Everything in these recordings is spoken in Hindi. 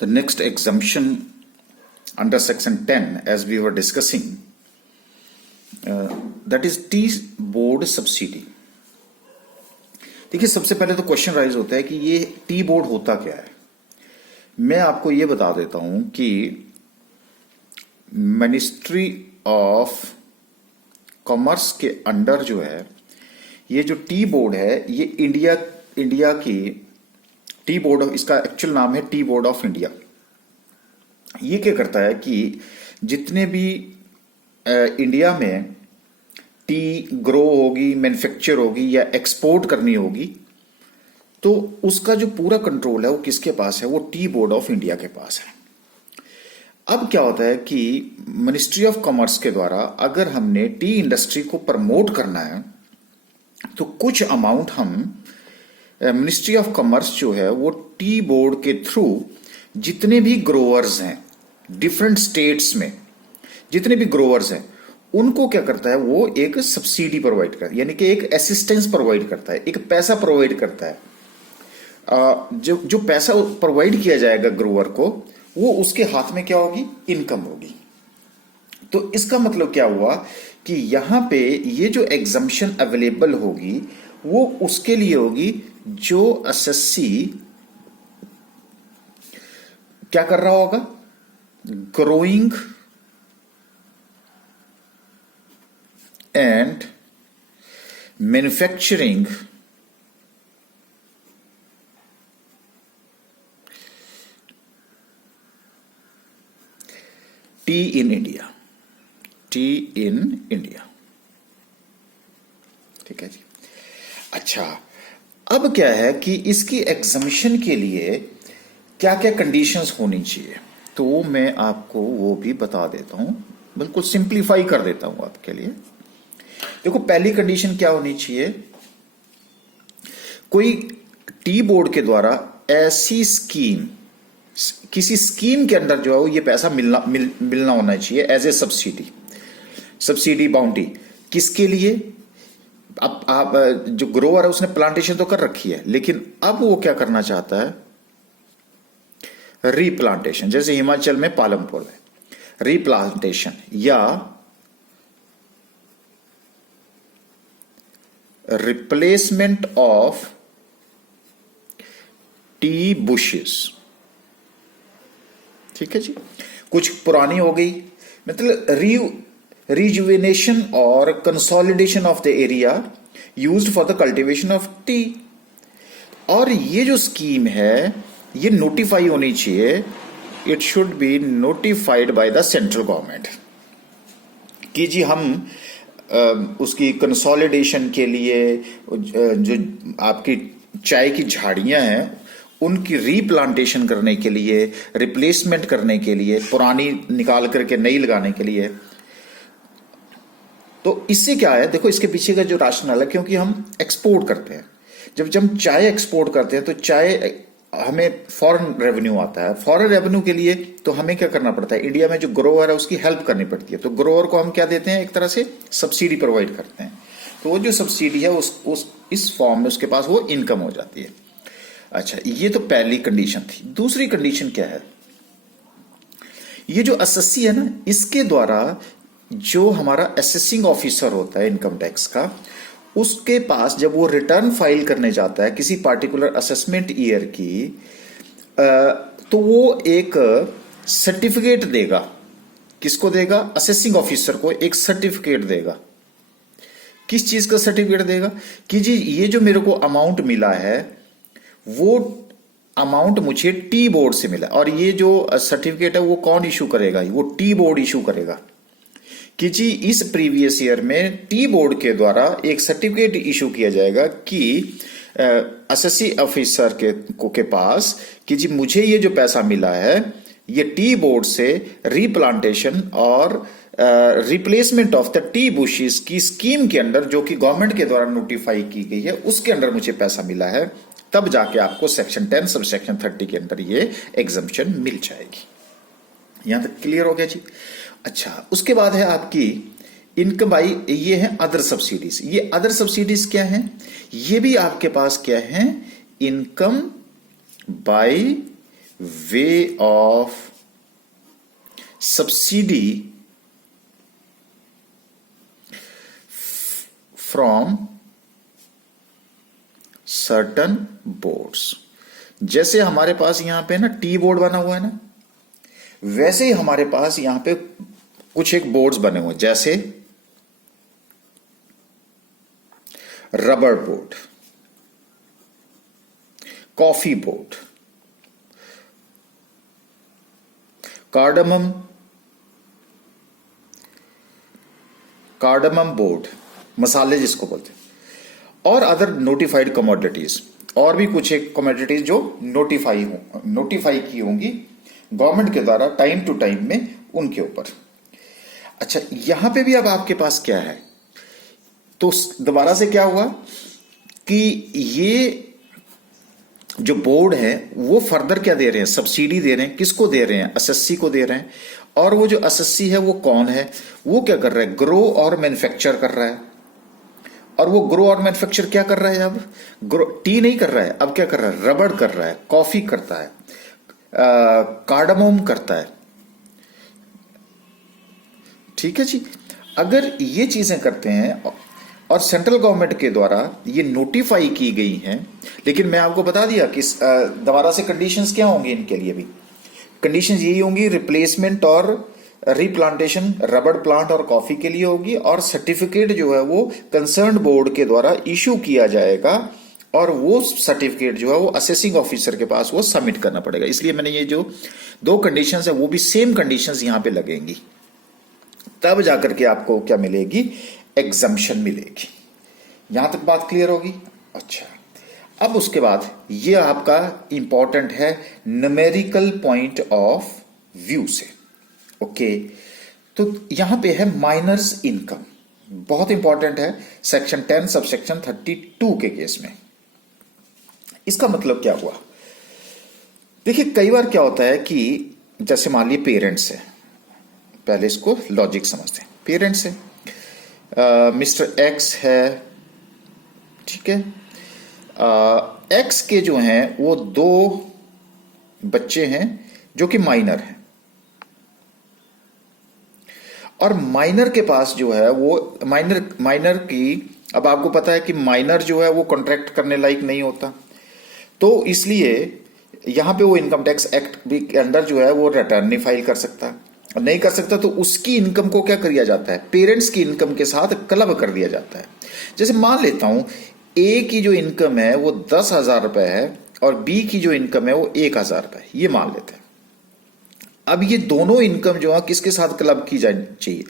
The next exemption under section 10, as we were discussing, that is tea board subsidy. देखिए, सबसे पहले तो क्वेश्चन राइज होता है कि ये टी बोर्ड होता क्या है. मैं आपको ये बता देता हूं कि मिनिस्ट्री ऑफ कॉमर्स के अंडर जो है ये जो टी बोर्ड है, ये इंडिया की टी बोर्ड, इसका एक्चुअल नाम है टी बोर्ड ऑफ इंडिया. ये क्या करता है कि जितने भी इंडिया में टी ग्रो होगी, मैन्युफैक्चर होगी या एक्सपोर्ट करनी होगी, तो उसका जो पूरा कंट्रोल है वो किसके पास है? वो टी बोर्ड ऑफ इंडिया के पास है. अब क्या होता है कि मिनिस्ट्री ऑफ कॉमर्स के द्वारा अगर हमने टी इंडस्ट्री को प्रमोट करना है तो कुछ अमाउंट हम मिनिस्ट्री ऑफ कॉमर्स जो है वो टी बोर्ड के थ्रू जितने भी ग्रोअर्स हैं डिफरेंट स्टेट्स में, जितने भी ग्रोअर्स हैं उनको क्या करता है, वो एक सब्सिडी प्रोवाइड करता है, यानी कि एक असिस्टेंस प्रोवाइड करता है, एक पैसा प्रोवाइड करता है. जो पैसा प्रोवाइड किया जाएगा ग्रोअर को, वो उसके हाथ में क्या होगी? इनकम होगी. तो इसका मतलब क्या हुआ कि यहां पे ये जो एग्जम्पशन अवेलेबल होगी वो उसके लिए होगी जो एसएससी क्या कर रहा होगा? Growing and manufacturing T in India. T in India. ठीक है जी. अच्छा, अब क्या है कि इसकी एग्जम्पशन के लिए क्या क्या कंडीशंस होनी चाहिए, तो मैं आपको वो भी बता देता हूं, बिल्कुल सिंप्लीफाई कर देता हूं आपके लिए. देखो, पहली कंडीशन क्या होनी चाहिए? कोई टी बोर्ड के द्वारा ऐसी स्कीम, किसी स्कीम के अंदर जो है ये पैसा मिलना होना चाहिए एज ए सब्सिडी बाउंटी. किसके लिए? अब आप जो ग्रोअर है उसने प्लांटेशन तो कर रखी है, लेकिन अब वो क्या करना चाहता है? रीप्लांटेशन. जैसे हिमाचल में पालमपुर में रीप्लांटेशन या रिप्लेसमेंट ऑफ टी बुशेस. ठीक है जी. कुछ पुरानी हो गई, मतलब रिजुवेनेशन और consolidation of the area used for the cultivation of T. और ये जो स्कीम है ये नोटिफाई होनी चाहिए. It should be notified by the central government कि जी हम उसकी कंसोलिडेशन के लिए जो आपकी चाय की झाड़ियां हैं उनकी रीप्लांटेशन करने के लिए, रिप्लेसमेंट करने के लिए, पुरानी निकाल करके नई लगाने के लिए. तो इससे क्या है? देखो, इसके पीछे का जो राशनल है, क्योंकि हम एक्सपोर्ट करते हैं. जब हम चाय एक्सपोर्ट करते हैं तो चाय हमें फॉरेन रेवेन्यू आता है. फॉरेन रेवेन्यू के लिए तो हमें क्या करना पड़ता है? इंडिया में जो ग्रोअर है उसकी हेल्प करनी पड़ती है. तो ग्रोअर को हम क्या देते हैं? एक तरह से सब्सिडी प्रोवाइड करते हैं. तो वो जो सब्सिडी है इस फॉर्म में उसके पास वो इनकम हो जाती है. अच्छा, ये तो पहली कंडीशन थी. दूसरी कंडीशन क्या है? ये जो एसएससी है ना, इसके द्वारा जो हमारा असेसिंग ऑफिसर होता है इनकम टैक्स का, उसके पास जब वो रिटर्न फाइल करने जाता है किसी पार्टिकुलर असेसमेंट ईयर की, तो वो एक सर्टिफिकेट देगा. किसको देगा? असेसिंग ऑफिसर को एक सर्टिफिकेट देगा. किस चीज का सर्टिफिकेट देगा? कि जी ये जो मेरे को अमाउंट मिला है वो अमाउंट मुझे टी बोर्ड से मिला. और ये जो सर्टिफिकेट है वो कौन इशू करेगा? वो टी बोर्ड इशू करेगा कि जी इस प्रीवियस ईयर में टी बोर्ड के द्वारा एक सर्टिफिकेट इशू किया जाएगा कि एसएससी ऑफिसर के पास कि जी मुझे ये जो पैसा मिला है ये टी बोर्ड से रीप्लांटेशन और replacement of the T bushes की स्कीम के अंदर, जो कि गवर्नमेंट के द्वारा नोटिफाई की गई है, उसके अंदर मुझे पैसा मिला है. तब जाके आपको सेक्शन 10 सब सेक्शन 30 के अंदर ये एग्जम्पशन मिल जाएगी. यहां तक क्लियर हो गया जी. अच्छा, उसके बाद है आपकी इनकम बाई, ये है अदर सब्सिडीज. ये अदर सब्सिडीज क्या हैं? ये भी आपके पास क्या है? Income by way of subsidy from certain boards. जैसे हमारे पास यहां पे ना टी बोर्ड बना हुआ है ना, वैसे ही हमारे पास यहां पे कुछ एक बोर्ड्स बने हुए हैं, जैसे rubber board, coffee board, cardamom board, मसाले जिसको बोलते हैं, और अदर नोटिफाइड कमोडिटीज, और भी कुछ एक कमोडिटीज जो नोटिफाई की होंगी गवर्नमेंट के द्वारा टाइम टू टाइम में उनके ऊपर। अच्छा, यहां पे भी अब आपके पास क्या है, तो दोबारा से क्या हुआ कि ये जो बोर्ड है वो फर्दर क्या दे रहे हैं, सब्सिडी दे रहे हैं। किसको दे रहे हैं? एसएससी को दे रहे हैं। और वो जो एसएससी है वो कौन है? वो क्या कर रहा है? ग्रो और मैन्युफैक्चर कर रहा है। और वो ग्रो और मैन्युफैक्चर क्या कर रहा है? अब ग्रो टी नहीं कर रहा है, अब क्या कर रहा है? रबड़ कर रहा है, कॉफी करता है, कार्डामोम करता है। ठीक है जी। अगर ये चीजें करते हैं और सेंट्रल गवर्नमेंट के द्वारा ये नोटिफाई की गई हैं, लेकिन मैं आपको बता दिया कि दोबारा से कंडीशंस क्या होंगी इनके लिए भी। कंडीशंस यही होंगी, रिप्लेसमेंट और रिप्लांटेशन रबड़ प्लांट और कॉफी के लिए होगी, और सर्टिफिकेट जो है वो कंसर्न बोर्ड के द्वारा इशू किया जाएगा, और वो सर्टिफिकेट जो है वो असेसिंग ऑफिसर के पास वो सबमिट करना पड़ेगा। इसलिए मैंने ये जो दो कंडीशंस है वो भी सेम कंडीशंस यहां पे लगेंगी, तब जाकर के आपको क्या मिलेगी? एग्जम्पशन मिलेगी। यहां तक बात क्लियर होगी? अच्छा, अब उसके बाद ये आपका इंपॉर्टेंट है न्यूमेरिकल पॉइंट ऑफ व्यू से। ओके, तो यहां पे है माइनर्स इनकम, बहुत इंपॉर्टेंट है सेक्शन 10 सबसेक्शन 32 के केस में। इसका मतलब क्या हुआ? देखिए, कई बार क्या होता है कि जैसे मान लीजिए पेरेंट्स है, पहले इसको लॉजिक समझते हैं। पेरेंट्स है, मिस्टर एक्स है, ठीक है। एक्स के जो हैं वो दो बच्चे हैं जो कि माइनर हैं, और माइनर के पास जो है वो माइनर की, अब आपको पता है कि माइनर जो है वो कॉन्ट्रैक्ट करने लायक नहीं होता, तो इसलिए यहां पे वो इनकम टैक्स एक्ट के अंदर जो है वो रिटर्न नहीं फाइल कर सकता, नहीं कर सकता। तो उसकी इनकम को क्या किया जाता है? पेरेंट्स की इनकम के साथ क्लब कर दिया जाता है। जैसे मान लेता हूं ए की जो इनकम है वो 10,000 रुपए है और बी की जो इनकम है वो 1,000 रुपए, ये मान लेते हैं। अब ये दोनों इनकम जो है किसके साथ क्लब की जानी चाहिए?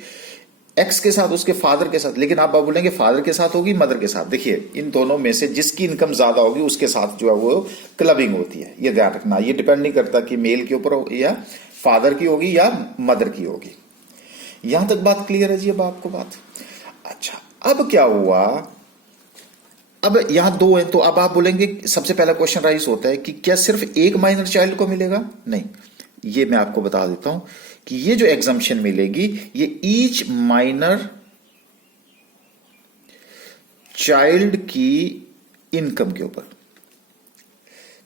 एक्स के साथ, उसके फादर के साथ। लेकिन आप बोलेंगे फादर के साथ होगी, मदर के साथ। देखिए, इन दोनों में से जिसकी इनकम ज्यादा होगी उसके साथ जो है वो क्लबिंग होती है, ये ध्यान रखना। ये डिपेंड नहीं करता कि मेल के ऊपर या फादर की होगी या मदर की होगी। यहां तक बात क्लियर है जी? अब आपको बात अच्छा, अब क्या हुआ? अब यहां दो है, तो अब आप बोलेंगे, सबसे पहला क्वेश्चन राइज होता है कि क्या सिर्फ एक माइनर चाइल्ड को मिलेगा? नहीं, ये मैं आपको बता देता हूं कि ये जो एग्जम्पशन मिलेगी ये ईच माइनर चाइल्ड की इनकम के ऊपर,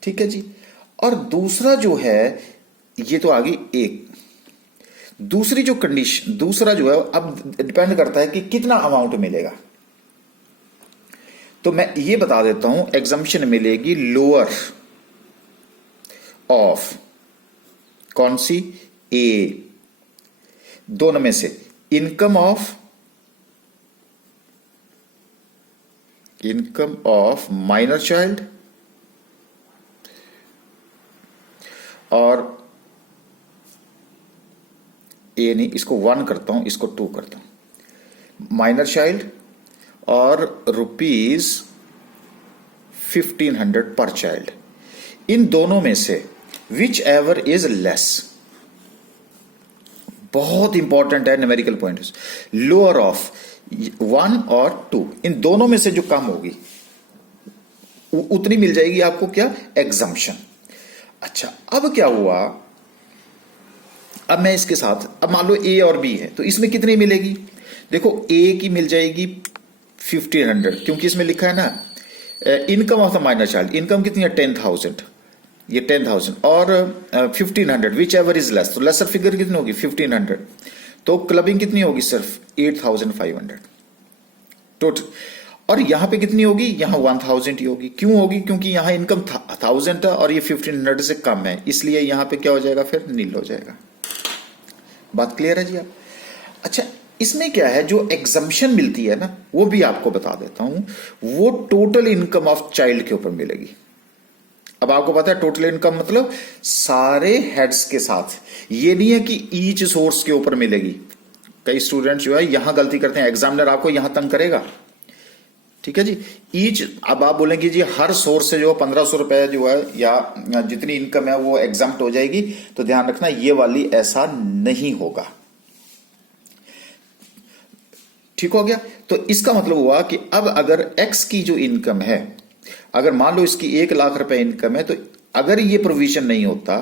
ठीक है जी। और दूसरा जो है, ये तो आ गई एक। दूसरी जो कंडीशन, दूसरा जो है अब डिपेंड करता है कि कितना अमाउंट मिलेगा। तो मैं ये बता देता हूं, एग्जम्पशन मिलेगी लोअर ऑफ कौन सी? ए, दोनों में से इनकम ऑफ माइनर चाइल्ड और ए नहीं, इसको 1 करता हूं, इसको 2 करता हूं। माइनर चाइल्ड और ₹1500 पर चाइल्ड, इन दोनों में से विच एवर इज लेस। बहुत इंपॉर्टेंट है न्यूमेरिकल पॉइंट, लोअर ऑफ 1 और 2, इन दोनों में से जो कम होगी उतनी मिल जाएगी आपको क्या? एग्जम्पशन। अच्छा, अब क्या हुआ? अब मैं इसके साथ, अब मान लो ए और बी है, तो इसमें कितनी मिलेगी? देखो, ए की मिल जाएगी 1500, क्योंकि इसमें लिखा है ना income of the minor child, income कितनी है? 10,000। ये 10,000 और 1,500 विच एवर इज लेस, तो लेसर फिगर कितनी होगी 1,500, तो क्लबिंग कितनी होगी सिर्फ 8,500 टोटल। और यहां पे कितनी होगी, यहां 1,000 ही होगी। क्यों होगी, क्योंकि यहां इनकम 1,000 है और ये 1,500 से कम है, इसलिए यहां पे क्या हो जाएगा, फिर नील हो जाएगा। बात क्लियर है जी आप? अच्छा, इसमें क्या है, जो एग्जम्पशन मिलती है ना, वो भी आपको बता देता हूं। वो टोटल इनकम ऑफ चाइल्ड के ऊपर मिलेगी। अब आपको पता है टोटल इनकम मतलब सारे हेड्स के साथ, ये नहीं है कि ईच सोर्स के ऊपर मिलेगी। कई स्टूडेंट जो है यहां गलती करते हैं, एग्जामिनर आपको यहां तंग करेगा, ठीक है जी। ईच, अब आप बोलेंगे जी हर सोर्स से जो 1,500 रुपए जो है या जितनी इनकम है वो एग्जाम्प्ट हो जाएगी, तो ध्यान रखना ये वाली ऐसा नहीं होगा। ठीक हो गया? तो इसका मतलब हुआ कि अब अगर एक्स की जो इनकम है, अगर मान लो इसकी 1,00,000 रुपए इनकम है, तो अगर ये प्रोविजन नहीं होता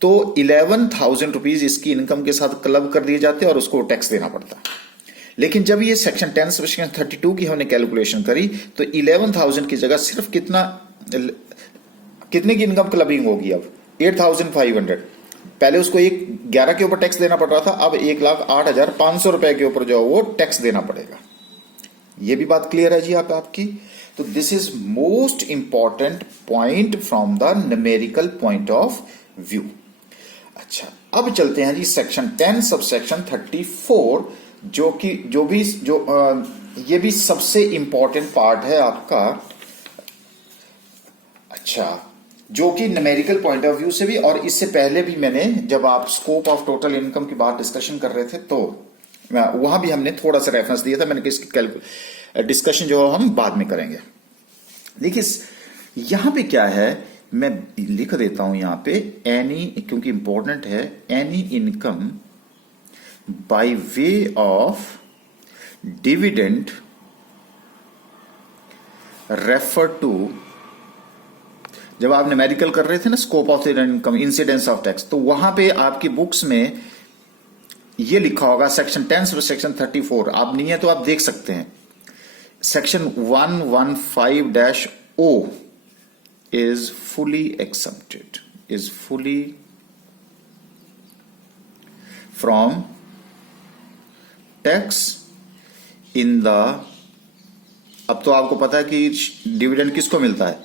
तो 11,000 रुपीज इसकी इनकम के साथ क्लब कर दिए जाते और उसको टैक्स देना पड़ता। लेकिन जब ये सेक्शन 10 सेक्शन 32 की हमने कैलकुलेशन करी, तो 11,000 की जगह सिर्फ कितने की इनकम क्लबिंग होगी, अब 8,500। पहले उसको 11 के ऊपर टैक्स देना पड़ रहा था, अब 1,08,500 रुपए के ऊपर जो वो टैक्स देना पड़ेगा। ये भी बात क्लियर है जी आपकी? तो this is most important point from the numerical point of view. अच्छा, अब चलते हैं जी सेक्शन 10 सब सेक्शन 34, ये भी सबसे इंपॉर्टेंट पार्ट है आपका। अच्छा, जो कि न्यूमेरिकल पॉइंट ऑफ व्यू से भी, और इससे पहले भी मैंने, जब आप स्कोप ऑफ टोटल इनकम की बात डिस्कशन कर रहे थे तो वहां भी हमने थोड़ा सा रेफरेंस दिया था। मैंने कि इसकी डिस्कशन जो हम बाद में करेंगे। देखिए यहां पे क्या है, मैं लिख देता हूं यहां पे, एनी, क्योंकि इंपॉर्टेंट है, any income by way of dividend refer to, जब आप न्यूमेरिकल कर रहे थे ना scope of the income incidence of tax, तो वहां पे आपकी बुक्स में ये लिखा होगा सेक्शन 10 सेक्शन 34, आप नहीं है तो आप देख सकते हैं। Section 115-O is fully exempted, is fully from tax in the, अब तो आपको पता है कि डिविडेंड किसको मिलता है,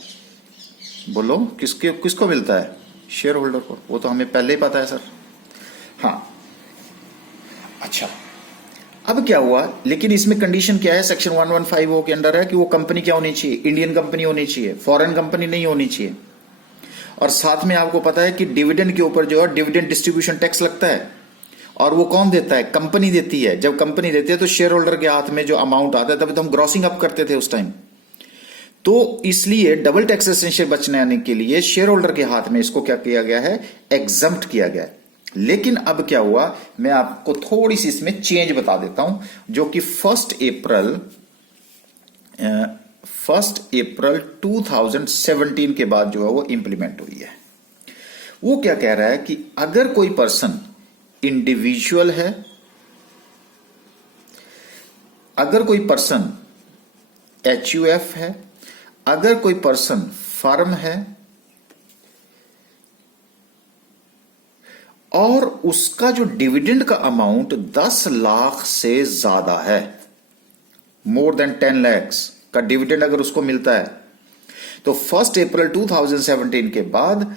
बोलो किसको मिलता है, शेयर होल्डर को, वो तो हमें पहले ही पता है सर। हाँ, अच्छा, अब क्या हुआ, लेकिन इसमें कंडीशन क्या है, सेक्शन 115 के अंडर है कि वो कंपनी क्या होनी चाहिए, इंडियन कंपनी होनी चाहिए, फॉरेन कंपनी नहीं होनी चाहिए। और साथ में आपको पता है कि डिविडेंड के ऊपर जो है डिविडेंड डिस्ट्रीब्यूशन टैक्स लगता है, और वो कौन देता है, कंपनी देती है। जब कंपनी देती है तो शेयर होल्डर के हाथ में जो अमाउंट आता है, तभी तो हम ग्रॉसिंग अप करते थे उस टाइम। तो इसलिए डबल टैक्सेशन से बचने के लिए शेयर होल्डर के हाथ में इसको क्या किया गया है, एग्जम्प्ट किया गया है। लेकिन अब क्या हुआ, मैं आपको थोड़ी सी इसमें चेंज बता देता हूं, जो कि 1 अप्रैल 2017 के बाद जो है वो इंप्लीमेंट हुई है। वो क्या कह रहा है कि अगर कोई पर्सन इंडिविजुअल है, अगर कोई पर्सन HUF है, अगर कोई पर्सन फर्म है और उसका जो डिविडेंड का अमाउंट 10 लाख से ज्यादा है, मोर देन 10 लाख का डिविडेंड अगर उसको मिलता है, तो 1 अप्रैल 2017 के बाद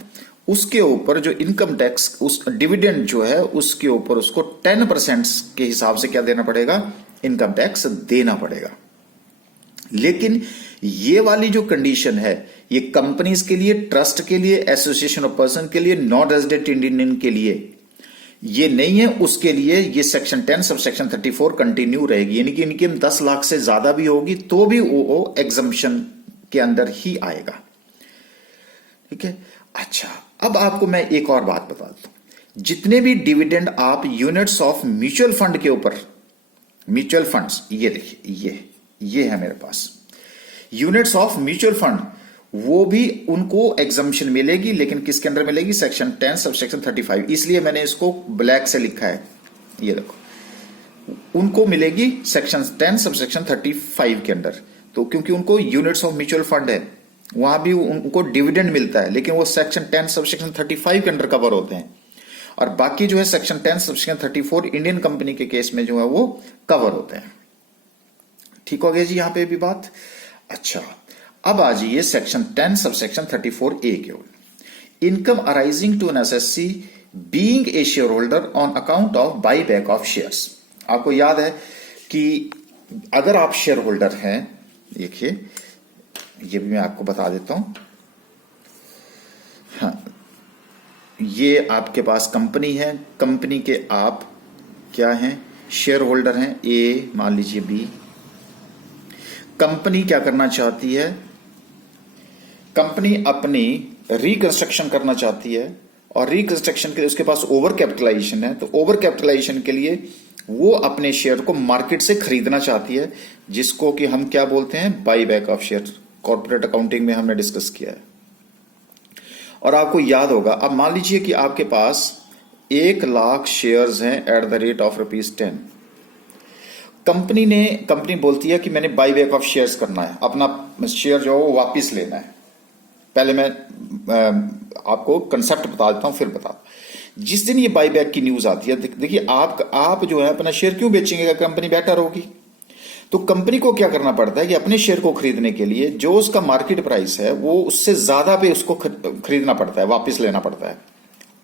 उसके ऊपर जो इनकम टैक्स, उस डिविडेंड जो है उसके ऊपर उसको 10% के हिसाब से क्या देना पड़ेगा, इनकम टैक्स देना पड़ेगा। लेकिन ये वाली जो कंडीशन है, ये कंपनीज के लिए, ट्रस्ट के लिए, एसोसिएशन ऑफ पर्सन के लिए, नॉन रेजिडेंट इंडियन के लिए ये नहीं है। उसके लिए ये सेक्शन 10 सब सेक्शन 34 कंटिन्यू रहेगी, यानी कि इनकी 10 लाख से ज्यादा भी होगी तो भी वो एग्जम्पशन के अंदर ही आएगा। ठीक है, अच्छा, अब आपको मैं एक और बात बता दूं, जितने भी डिविडेंड आप यूनिट्स ऑफ म्यूचुअल फंड के ऊपर, म्यूचुअल फंड्स, ये देखिए, ये है मेरे पास यूनिट्स ऑफ म्यूचुअल फंड, वो भी उनको एग्जम्पशन मिलेगी, लेकिन किसके अंदर मिलेगी, सेक्शन 10 सब सेक्शन 35। इसलिए मैंने इसको ब्लैक से लिखा है, ये देखो, उनको मिलेगी सेक्शन 10 सब सेक्शन 35 के अंदर। तो क्योंकि उनको यूनिट्स ऑफ म्यूचुअल फंड है, वहां भी उनको डिविडेंड मिलता है, लेकिन वो सेक्शन 10 सब सेक्शन 35 के अंडर कवर होते हैं। और बाकी जो है section 10 sub section 34 Indian company के केस में जो है वो कवर होते हैं। ठीक हो गया जी यहां पे भी बात। अच्छा, अब आ जाइए सेक्शन 10 सब सेक्शन 34A के ऊपर, income arising to an SSC being a shareholder on account of buy back of shares. आपको याद है कि अगर आप शेयर होल्डर हैं, देखिए ये भी मैं आपको बता देता हूं। हाँ, ये आपके पास कंपनी है, कंपनी के आप क्या हैं, शेयर होल्डर हैं, ए मान लीजिए बी। कंपनी क्या करना चाहती है, कंपनी अपनी रिकंस्ट्रक्शन करना चाहती है, और रिकंस्ट्रक्शन के लिए उसके पास ओवर कैपिटलाइजेशन है, तो ओवर कैपिटलाइजेशन के लिए वो अपने शेयर को मार्केट से खरीदना चाहती है, जिसको कि हम क्या बोलते हैं, by back of share. Corporate accounting में हमने डिस्कस किया है। और आपको याद होगा, अब मान लीजिए कि आपके पास 1,00,000 शेयर्स हैं at the rate of ₹10। Company बोलती है कि मैंने बाई बैक ऑफ शेयर्स करना है, अपना शेयर जो है वो वापिस लेना है। पहले मैं आपको कंसेप्ट बता देता हूं, फिर बता। जिस दिन ये बाई बैक की न्यूज आती है, देखिए आप जो है अपना शेयर क्यों बेचेंगे अगर कंपनी बेटर होगी? तो कंपनी को क्या करना पड़ता है कि अपने शेयर को खरीदने के लिए जो उसका मार्केट प्राइस है वो उससे ज्यादा पे उसको खरीदना पड़ता है, वापस लेना पड़ता है।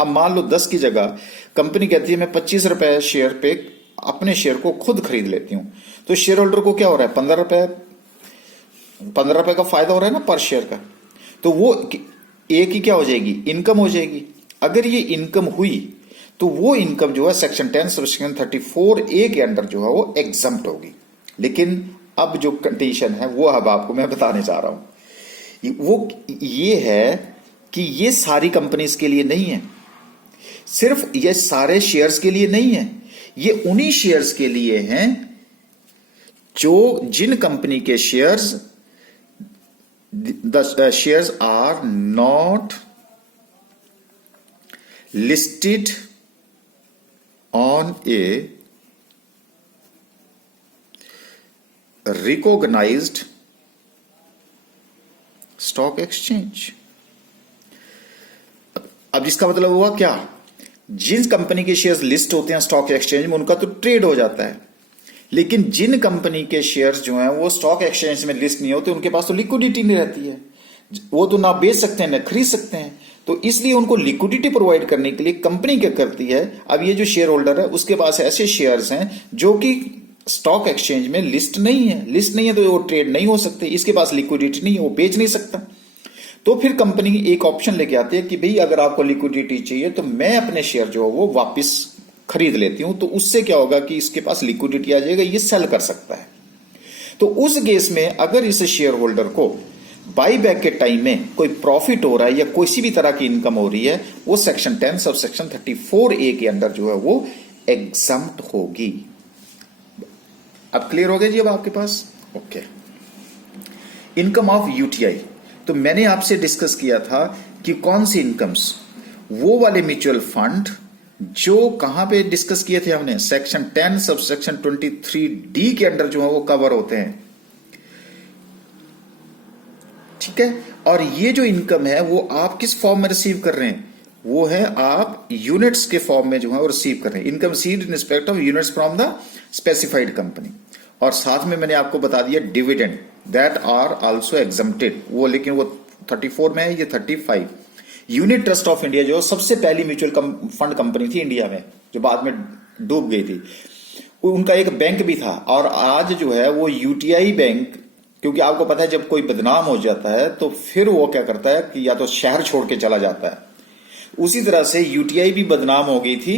अब मान लो 10 की जगह कंपनी कहती है मैं 25 रुपए शेयर पे अपने शेयर को खुद खरीद लेती हूं, तो शेयर होल्डर को क्या हो रहा है, 15 रुपए का फायदा हो रहा है ना पर शेयर का। तो वो एक ही क्या हो जाएगी, इनकम हो जाएगी। अगर ये इनकम हुई तो वो इनकम जो है सेक्शन 10 सेक्शन 34A के अंडर जो है वो एग्जम्प्ट होगी। लेकिन अब जो कंडीशन है वो अब आपको मैं बताने जा रहा हूं, वो ये है कि ये सारी कंपनीज के लिए नहीं है, सिर्फ ये सारे शेयर्स के लिए नहीं है, ये उन्हीं शेयर्स के लिए हैं जिन कंपनी के shares the shares are not listed on a recognized stock exchange। अब इसका मतलब हुआ क्या, जिन कंपनी के शेयर्स लिस्ट होते हैं स्टॉक एक्सचेंज में उनका तो ट्रेड हो जाता है, लेकिन जिन कंपनी के शेयर्स जो हैं वो स्टॉक एक्सचेंज में लिस्ट नहीं होते, उनके पास तो लिक्विडिटी नहीं रहती है, वो तो ना बेच सकते हैं ना खरीद सकते हैं। तो इसलिए उनको लिक्विडिटी प्रोवाइड करने के लिए कंपनी क्या करती है, अब ये जो शेयर होल्डर है उसके पास ऐसे शेयर्स हैं जो कि स्टॉक एक्सचेंज में लिस्ट नहीं है तो वो ट्रेड नहीं हो सकते, इसके पास लिक्विडिटी नहीं है, वो बेच नहीं सकता। तो फिर कंपनी एक ऑप्शन लेके आती है कि भाई अगर आपको लिक्विडिटी चाहिए तो मैं अपने शेयर जो है वो वापिस खरीद लेती हूं, तो उससे क्या होगा कि इसके पास लिक्विडिटी आ जाएगा, ये सेल कर सकता है। तो उस केस में अगर इस शेयर होल्डर को बाई बैक के टाइम में कोई प्रॉफिट हो रहा है या किसी भी तरह की इनकम हो रही है, वो सेक्शन 10 सब सेक्शन 34A के अंदर जो है वो एग्जम्प्ट होगी। अब क्लियर हो गया जी अब आपके पास? ओके। इनकम ऑफ यूटीआई, तो मैंने आपसे डिस्कस किया था कि कौन सी इनकम्स, वो वाले म्यूचुअल फंड जो कहां पे डिस्कस किए थे हमने, सेक्शन 10 सब सेक्शन 23D के अंडर जो है वो कवर होते हैं। ठीक है, और ये जो इनकम है वो आप किस फॉर्म में रिसीव कर रहे हैं, वो है आप यूनिट्स के फॉर्म में जो है वो रिसीव कर रहे हैं। Income received in respect of units from the specified company. और साथ में मैंने आपको बता दिया dividend that are also exempted, वो लेकिन वो 34 में है, ये 35। यूनिट ट्रस्ट ऑफ इंडिया जो सबसे पहली म्यूचुअल फंड कंपनी थी इंडिया में, जो बाद में डूब गई थी, उनका एक बैंक भी था। और आज जो है वो यूटीआई बैंक, क्योंकि आपको पता है जब कोई बदनाम हो जाता है तो फिर वो क्या करता है कि या तो शहर छोड़ के चला जाता है, उसी तरह से यूटीआई भी बदनाम हो गई थी,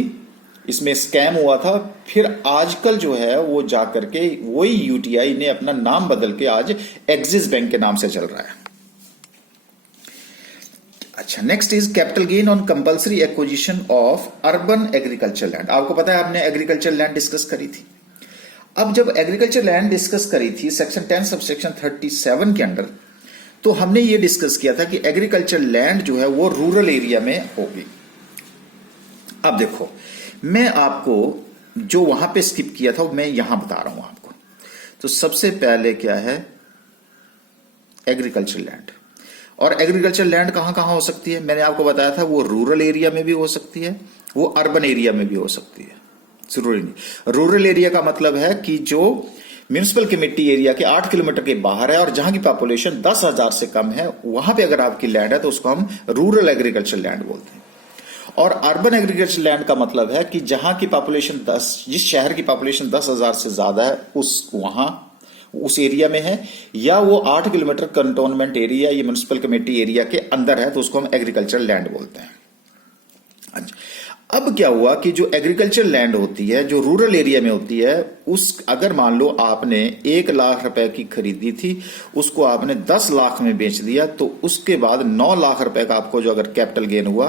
इसमें स्कैम हुआ था। फिर आजकल जो है वो जाकर के वही यूटीआई ने अपना नाम बदल के आज एक्सिस बैंक के नाम से चल रहा है। अच्छा, next is capital gain on compulsory acquisition of urban agriculture land. आपको पता है हमने एग्रीकल्चर लैंड डिस्कस करी थी। अब जब एग्रीकल्चर लैंड डिस्कस करी थी सेक्शन 10 सब सेक्शन 37 के अंडर, तो हमने ये डिस्कस किया था कि एग्रीकल्चर लैंड जो है वो रूरल एरिया में होगी। अब देखो, मैं आपको जो वहां पे स्किप किया था मैं यहां बता रहा हूं आपको। तो सबसे पहले क्या है, एग्रीकल्चर लैंड। और एग्रीकल्चर लैंड कहां कहां हो सकती है? मैंने आपको बताया था वो रूरल एरिया में भी हो सकती है, वो अर्बन एरिया में भी हो सकती है। जरूरी नहीं। रूरल एरिया का मतलब है कि जो म्यूनिसिपल कमेटी एरिया के 8 किलोमीटर के बाहर है और जहां की पॉपुलेशन 10,000 से कम है, वहां पे अगर आपकी लैंड है तो उसको हम रूरल एग्रीकल्चर लैंड बोलते हैं। और अर्बन एग्रीकल्चर लैंड का मतलब है कि जहां की पॉपुलेशन 10, जिस शहर की पॉपुलेशन 10,000 से ज्यादा है उस एरिया में है, या वो 8 किलोमीटर कंटोनमेंट एरिया या म्यूनिसिपल कमेटी एरिया के अंदर है, तो उसको हम एग्रीकल्चर लैंड बोलते हैं। अब क्या हुआ कि जो एग्रीकल्चर लैंड होती है, जो रूरल एरिया में होती है, अगर मान लो आपने 1 लाख रुपए की खरीदी थी, उसको आपने 10 लाख में बेच दिया, तो उसके बाद 9 लाख रुपए का आपको जो अगर कैपिटल गेन हुआ,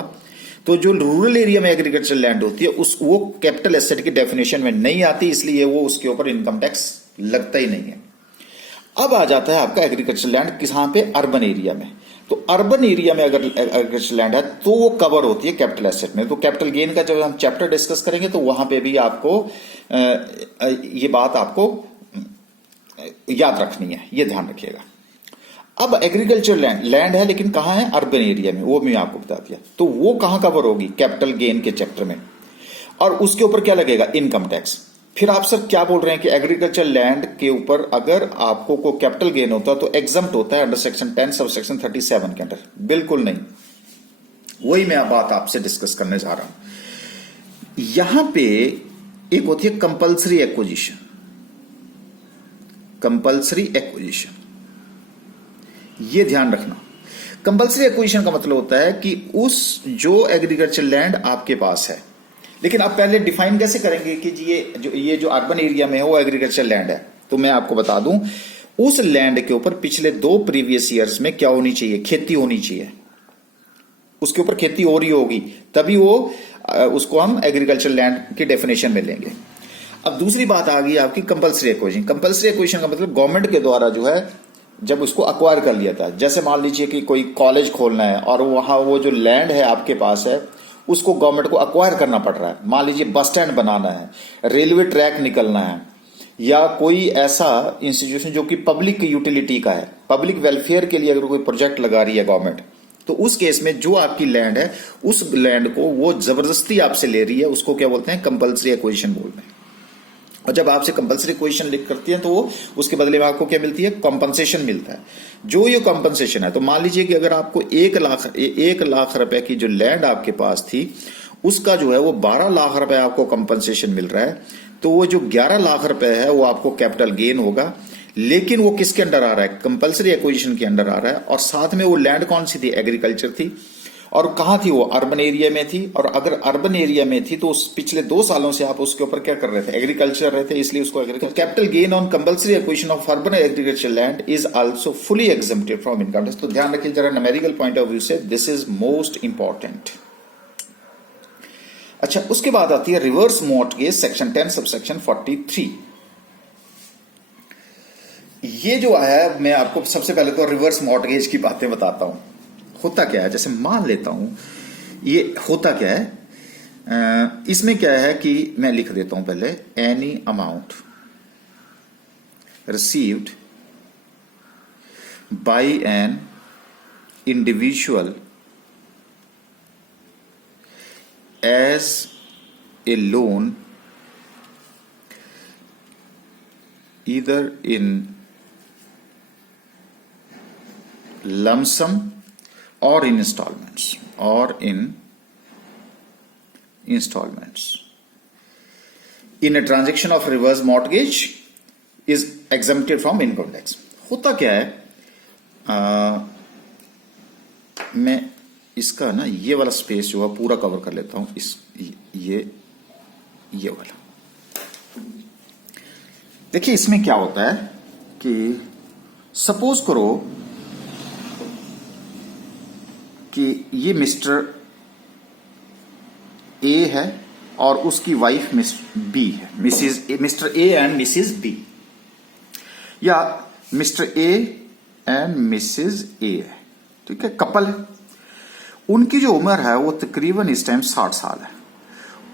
तो जो रूरल एरिया में एग्रीकल्चर लैंड होती है वो कैपिटल एसेट की डेफिनेशन में नहीं आती, इसलिए वो उसके ऊपर इनकम टैक्स लगता ही नहीं है। अब आ जाता है आपका एग्रीकल्चर लैंड किसान पे? अर्बन एरिया में। तो अर्बन एरिया में अगर एग्रीकल्चर लैंड है तो वो कवर होती है कैपिटल एसेट में। तो कैपिटल गेन का जब हम चैप्टर डिस्कस करेंगे तो वहां पे भी आपको ये बात आपको याद रखनी है, ये ध्यान रखिएगा। अब एग्रीकल्चर लैंड है लेकिन कहां है? अर्बन एरिया में, वो मैं आपको बता दिया। तो वो कहां कवर होगी? कैपिटल गेन के चैप्टर में। और उसके ऊपर क्या लगेगा? Income tax. फिर आप सर क्या बोल रहे हैं कि एग्रीकल्चर लैंड के ऊपर अगर आपको को कैपिटल गेन होता है तो एग्जम्प्ट होता है अंडर सेक्शन 10 सब सेक्शन 37 के अंडर? बिल्कुल नहीं। वही मैं बात आपसे डिस्कस करने जा रहा हूं। यहां पे एक होती है कंपल्सरी एक्विजिशन। कंपल्सरी एक्विजिशन, ये ध्यान रखना। कंपल्सरी एक्विजिशन का मतलब होता है कि उस जो एग्रीकल्चर लैंड आपके पास है, लेकिन आप पहले डिफाइन कैसे करेंगे कि ये जो अर्बन एरिया में है वो एग्रीकल्चर लैंड है? तो मैं आपको बता दूं, उस लैंड के ऊपर पिछले 2 प्रीवियस ईयर्स में क्या होनी चाहिए? खेती होनी चाहिए। उसके ऊपर खेती हो रही होगी, तभी वो उसको हम एग्रीकल्चर लैंड की डेफिनेशन में लेंगे। अब दूसरी बात आ गई आपकी कंपल्सरी एक्विजिशन। कंपल्सरी एक्विजिशन का मतलब गवर्नमेंट के द्वारा जो है जब उसको अक्वायर कर लिया था, जैसे मान लीजिए कि कोई कॉलेज खोलना है और वहां वो जो लैंड है आपके पास है उसको गवर्नमेंट को अक्वायर करना पड़ रहा है। मान लीजिए बस स्टैंड बनाना है, रेलवे ट्रैक निकलना है, या कोई ऐसा इंस्टीट्यूशन जो कि पब्लिक यूटिलिटी का है, पब्लिक वेलफेयर के लिए अगर कोई प्रोजेक्ट लगा रही है गवर्नमेंट, तो उस केस में जो आपकी लैंड है उस लैंड को वो जबरदस्ती आपसे ले रही है, उसको क्या बोलते हैं? कंपल्सरी एक्विजिशन बोलते हैं। और जब आपसे कंपल्सरी एक्विजिशन लिख करती है तो उसके बदले में आपको क्या मिलती है? कॉम्पनसेशन मिलता है। जो ये कॉम्पनसेशन है, तो मान लीजिए कि अगर आपको 1 लाख रुपए की जो लैंड आपके पास थी उसका जो है वो 12 लाख रुपए आपको कॉम्पनसेशन मिल रहा है, तो वो जो 11 लाख रुपए है वो आपको कैपिटल गेन होगा। लेकिन वो किसके अंडर आ रहा है? कंपल्सरी एक्विजिशन के अंडर आ रहा है। और साथ में वो लैंड कौन सी थी? एग्रीकल्चर थी। और कहां थी वो? अर्बन एरिया में थी। और अगर अर्बन एरिया में थी तो उस पिछले 2 सालों से आप उसके ऊपर क्या कर रहे थे? एग्रीकल्चर रहे थे, इसलिए उसको agriculture. Capital gain on compulsory acquisition of urban agriculture land is also fully exempted from income tax. तो ध्यान रखिए जरा, न्यूमेरिकल पॉइंट ऑफ व्यू से दिस इज मोस्ट इंपॉर्टेंट। अच्छा, उसके बाद आती है reverse mortgage section 10 sub section 43। ये जो है मैं आपको सबसे पहले तो रिवर्स मॉर्टगेज की बातें बताता हूं। होता क्या है? जैसे मान लेता हूं, ये होता क्या है, इसमें क्या है कि मैं लिख देता हूं पहले, any amount received by an individual as a loan either in lump sum or in installments in a transaction of reverse mortgage is exempted from income tax। होता क्या है, मैं इसका ना ये वाला स्पेस जो है पूरा कवर कर लेता हूं, इस ये वाला। देखिए इसमें क्या होता है कि सपोज करो कि ये मिस्टर ए है और उसकी वाइफ मिस बी है, Mr A and Mrs B, या Mr A and Mrs A है, ठीक है, कपल है। उनकी जो उम्र है वो तकरीबन इस टाइम 60 साल है।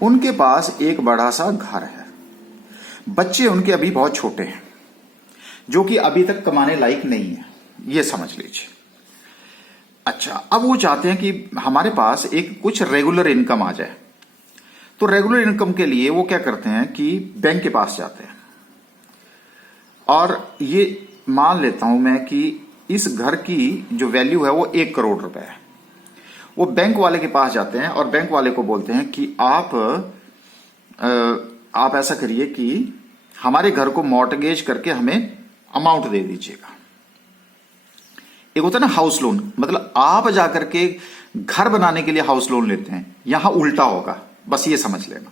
उनके पास एक बड़ा सा घर है, बच्चे उनके अभी बहुत छोटे हैं जो कि अभी तक कमाने लायक नहीं है, ये समझ लीजिए। अच्छा, अब वो चाहते हैं कि हमारे पास एक कुछ रेगुलर इनकम आ जाए। तो रेगुलर इनकम के लिए वो क्या करते हैं कि बैंक के पास जाते हैं, और ये मान लेता हूं मैं कि इस घर की जो वैल्यू है वो 1 करोड़ रुपए है। वो बैंक वाले के पास जाते हैं और बैंक वाले को बोलते हैं कि आप ऐसा करिए कि हमारे घर को मॉर्टगेज करके हमें अमाउंट दे दीजिएगा। एक होता है ना हाउस लोन, मतलब आप जाकर के घर बनाने के लिए हाउस लोन लेते हैं, यहां उल्टा होगा, बस ये समझ लेना।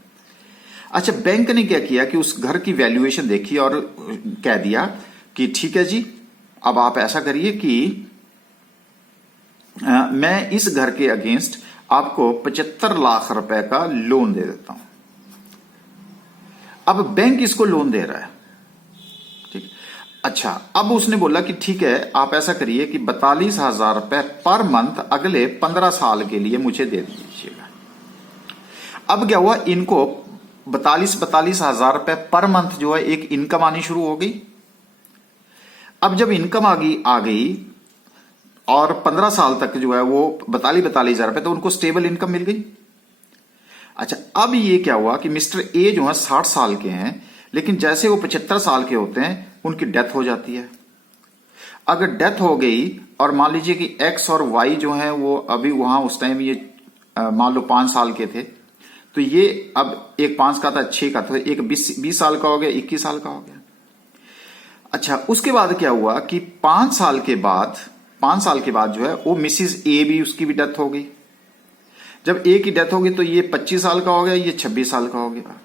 अच्छा, बैंक ने क्या किया कि उस घर की वैल्यूएशन देखी और कह दिया कि ठीक है जी, अब आप ऐसा करिए कि मैं इस घर के अगेंस्ट आपको 75 लाख रुपए का लोन दे देता हूं। अब बैंक इसको लोन दे रहा है, ठीक। अच्छा, अब उसने बोला कि ठीक है, आप ऐसा करिए कि 42,000 रुपए पर मंथ अगले 15 साल के लिए मुझे दे दीजिएगा। अब क्या हुआ, इनको 42,000 रुपए पर मंथ जो है एक इनकम आनी शुरू हो गई। अब जब इनकम आ गई और 15 साल तक जो है वो 42,000 रुपए, तो उनको स्टेबल इनकम मिल गई। अच्छा, अब ये क्या हुआ कि मिस्टर ए जो है 60 साल के हैं, लेकिन जैसे वो 75 साल के होते हैं उनकी डेथ हो जाती है। अगर डेथ हो गई और मान लीजिए कि एक्स और वाई जो है वो अभी वहां उस टाइम ये मान लो 5 साल के थे, तो ये अब एक 5 का था, 6 का, तो एक 20 साल का हो गया, 21 साल का हो गया। अच्छा, उसके बाद क्या हुआ कि 5 साल के बाद जो है वो मिसिज ए भी, उसकी भी डेथ हो गई। जब ए की डेथ होगी तो ये 25 साल का हो गया, ये 26 साल का हो गया,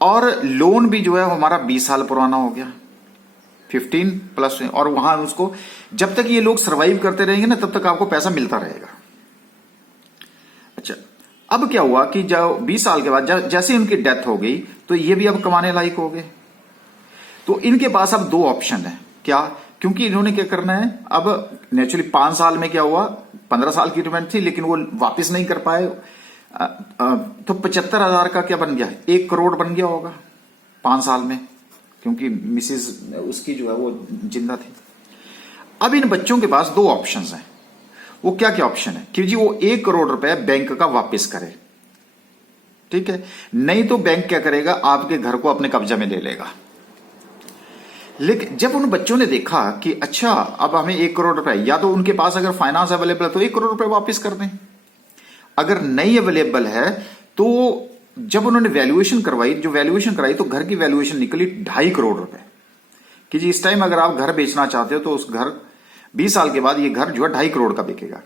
और लोन भी जो है हमारा 20 साल पुराना हो गया, 15 प्लस, और वहां उसको जब तक ये लोग सर्वाइव करते रहेंगे ना तब तक आपको पैसा मिलता रहेगा। अच्छा, अब क्या हुआ कि जब 20 साल के बाद जैसे उनकी डेथ हो गई तो ये भी अब कमाने लायक हो गए। तो इनके पास अब 2 ऑप्शन है। क्या? क्योंकि इन्होंने क्या करना है, अब नेचुरली 5 साल में क्या हुआ, 15 साल की रिटायरमेंट थी लेकिन वो वापस नहीं कर पाए, तो 75,000 का क्या बन गया, 1 करोड़ बन गया होगा 5 साल में, क्योंकि मिसिस उसकी जो है वो जिंदा थी। अब इन बच्चों के पास 2 ऑप्शन हैं। वो क्या क्या ऑप्शन है कि जी वो 1 करोड़ रुपए बैंक का वापस करे, ठीक है, नहीं तो बैंक क्या करेगा, आपके घर को अपने कब्जा में ले लेगा। लेकिन जब उन बच्चों ने देखा कि अच्छा अब हमें 1 करोड़ रुपए, या तो उनके पास अगर फाइनेंस अवेलेबल है तो 1 करोड़ रुपए वापस कर दें, अगर नहीं अवेलेबल है तो जब उन्होंने वैल्यूएशन करवाई, जो वैल्यूएशन कराई तो घर की वैल्यूएशन निकली 2.5 करोड़ रुपए कि जी इस टाइम अगर आप घर बेचना चाहते हो तो उस घर 20 साल के बाद ये घर जो है 2.5 करोड़ का बिकेगा।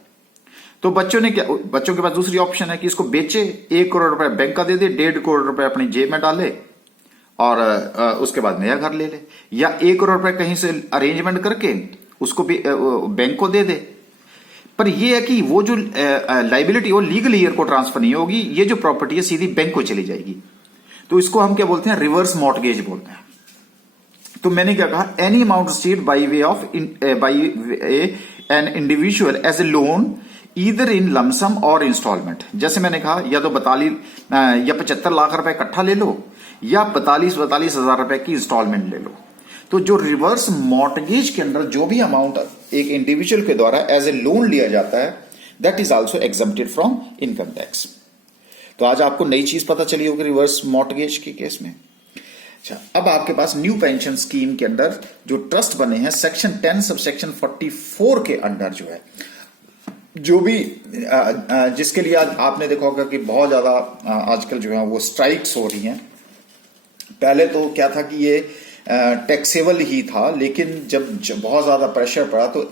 तो बच्चों के पास दूसरी ऑप्शन है कि इसको बेचे, 1 करोड़ रुपए बैंक का दे दे, 1.5 करोड़ रुपए अपनी जेब में डाले और उसके बाद नया घर ले ले, या 1 करोड़ रुपए कहीं से अरेंजमेंट करके उसको भी बैंक को दे दे। पर यह है कि वो जो लाइबिलिटी वो लीगल ईयर को ट्रांसफर नहीं होगी, ये जो प्रॉपर्टी है सीधी बैंक को चली जाएगी। तो इसको हम क्या बोलते हैं, रिवर्स मॉर्टगेज बोलते हैं। तो मैंने क्या कहा, any amount received by way of an individual as a loan either in lump sum or instalment. जैसे मैंने कहा या तो 42 या 75 लाख रुपए इकट्ठा ले लो, या 42,000 रुपए की इंस्टॉलमेंट ले लो। तो जो रिवर्स मॉर्टगेज के अंदर जो भी अमाउंट एक इंडिविजुअल के द्वारा एज ए लोन लिया जाता है, that is also exempted from income tax. तो आज आपको नई चीज पता चली होगी रिवर्स मॉर्टगेज के केस में। अच्छा, अब आपके पास न्यू पेंशन स्कीम के अंदर जो ट्रस्ट बने हैं, सेक्शन 10 सब सेक्शन 44 के अंदर जो है, जो भी जिसके लिए आज आपने देखा होगा कि बहुत ज्यादा आजकल जो है वो स्ट्राइक्स हो रही हैं। पहले तो क्या था कि ये टैक्सेबल ही था, लेकिन जब बहुत ज्यादा प्रेशर पड़ा तो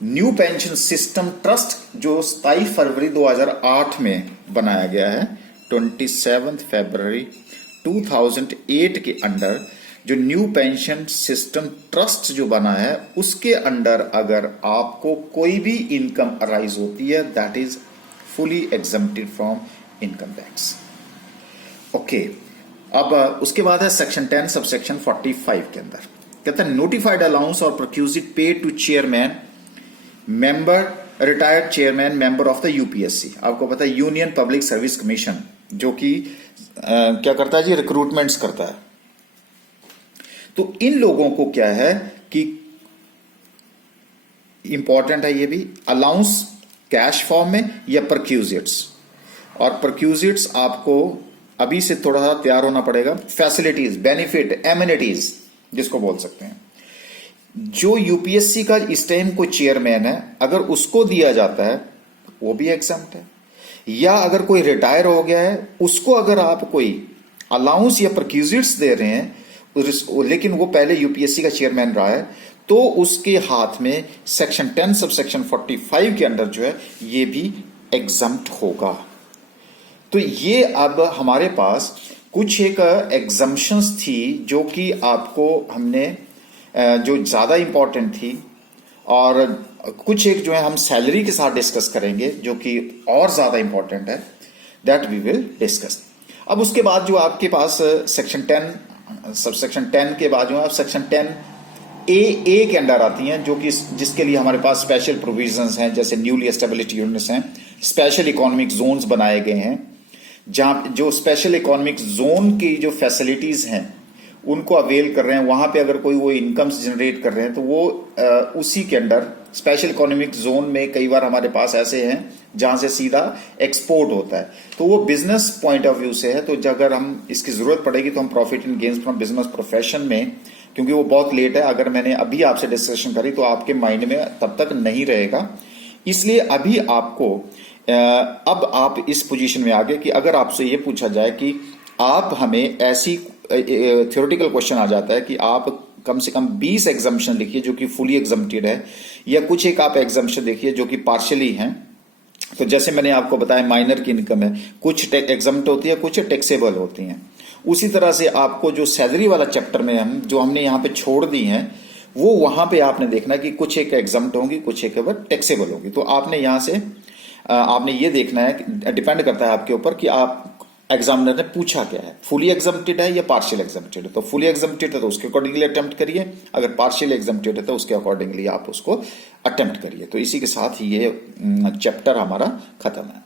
न्यू पेंशन सिस्टम ट्रस्ट जो 27 फरवरी 2008 में बनाया गया है, 27 फरवरी 2008 के अंडर जो न्यू पेंशन सिस्टम ट्रस्ट जो बना है, उसके अंडर अगर आपको कोई भी इनकम अराइज होती है, that is fully exempted from income tax. Okay, अब उसके बाद है सेक्शन 10 सब सेक्शन 45 के अंदर कहता है नोटिफाइड अलाउंस और perquisite pay to chairman member, retired chairman member of the UPSC. आपको पता है यूनियन पब्लिक सर्विस कमीशन, जो कि क्या करता है जी, रिक्रूटमेंट्स करता है। तो इन लोगों को क्या है कि इंपॉर्टेंट है ये भी, अलाउंस कैश फॉर्म में या परक्यूजिट्स। और परक्यूजिट्स आपको अभी से थोड़ा सा तैयार होना पड़ेगा। फैसिलिटीज, बेनिफिट, एमिनिटीज जिसको बोल सकते हैं, जो यूपीएससी का इस टाइम कोई चेयरमैन है, अगर उसको दिया जाता है वो भी एग्जम्प्ट है, या अगर कोई रिटायर हो गया है उसको अगर आप कोई अलाउंस या परक्यूजिट्स दे रहे हैं, लेकिन वो पहले यूपीएससी का चेयरमैन रहा है, तो उसके हाथ में सेक्शन 10 सब सेक्शन 45 के अंडर जो है ये भी एग्जम्प्ट होगा। तो ये अब हमारे पास कुछ एक एग्जम्पशंस थी जो कि आपको हमने जो ज्यादा इंपॉर्टेंट थी, और कुछ एक जो है हम सैलरी के साथ डिस्कस करेंगे जो कि और ज्यादा इंपॉर्टेंट है, दैट वी विल डिस्कस। अब उसके बाद जो आपके पास सेक्शन 10 सब सेक्शन 10 के बाद जो है सेक्शन 10 ए के अंडर आती हैं, जो कि जिसके लिए हमारे पास स्पेशल प्रोविजंस हैं, जैसे न्यूली एस्टेब्लिश्ड यूनिट्स हैं, स्पेशल इकोनॉमिक जोन्स बनाए गए हैं, जहां जो स्पेशल इकोनॉमिक जोन की जो फैसिलिटीज हैं उनको अवेल कर रहे हैं, वहां पे अगर कोई वो इनकम्स जनरेट कर रहे हैं तो वो उसी के अंडर स्पेशल इकोनॉमिक जोन में कई बार हमारे पास ऐसे हैं जहां से सीधा एक्सपोर्ट होता है, तो वो बिजनेस पॉइंट ऑफ व्यू से है। तो अगर हम इसकी जरूरत पड़ेगी तो हम profit and gains from business profession में, क्योंकि वो बहुत लेट है, अगर मैंने अभी आपसे डिस्कशन करी तो आपके माइंड में तब तक नहीं रहेगा, इसलिए अभी आपको अब आप इस पोजीशन में आ गए कि अगर आपसे ये पूछा जाए कि आप हमें ऐसी थ्योरेटिकल क्वेश्चन आ जाता है कि आप कम से कम 20 एग्जम्पशन लिखिए जो कि फुली एग्जम्प्टेड है, या कुछ एक आप एग्जम्पशन देखिए जो कि पार्शियली हैं। तो जैसे मैंने आपको बताया माइनर की इनकम है, कुछ एग्जम्प्ट होती है, कुछ टैक्सेबल होती हैं। उसी तरह से आपको जो सैलरी वाला चैप्टर में हमने यहाँ पे छोड़ दी हैं, वो वहां पे आपने देखना कि कुछ एक एग्जम्प्ट होंगी, कुछ एक टैक्सेबल होगी। तो आपने यहां से आपने ये देखना है, डिपेंड करता है आपके ऊपर कि आप एग्जामिनर ने पूछा क्या है, फुली एग्जम्प्टेड है या पार्शियल एग्जम्प्टेड है। तो फुली एग्जम्प्टेड है तो उसके अकॉर्डिंगली अटेम्प्ट करिए, अगर पार्शियल एग्जम्प्टेड है तो उसके अकॉर्डिंगली आप उसको अटेम्प्ट करिए। तो इसी के साथ ये चैप्टर हमारा खत्म है।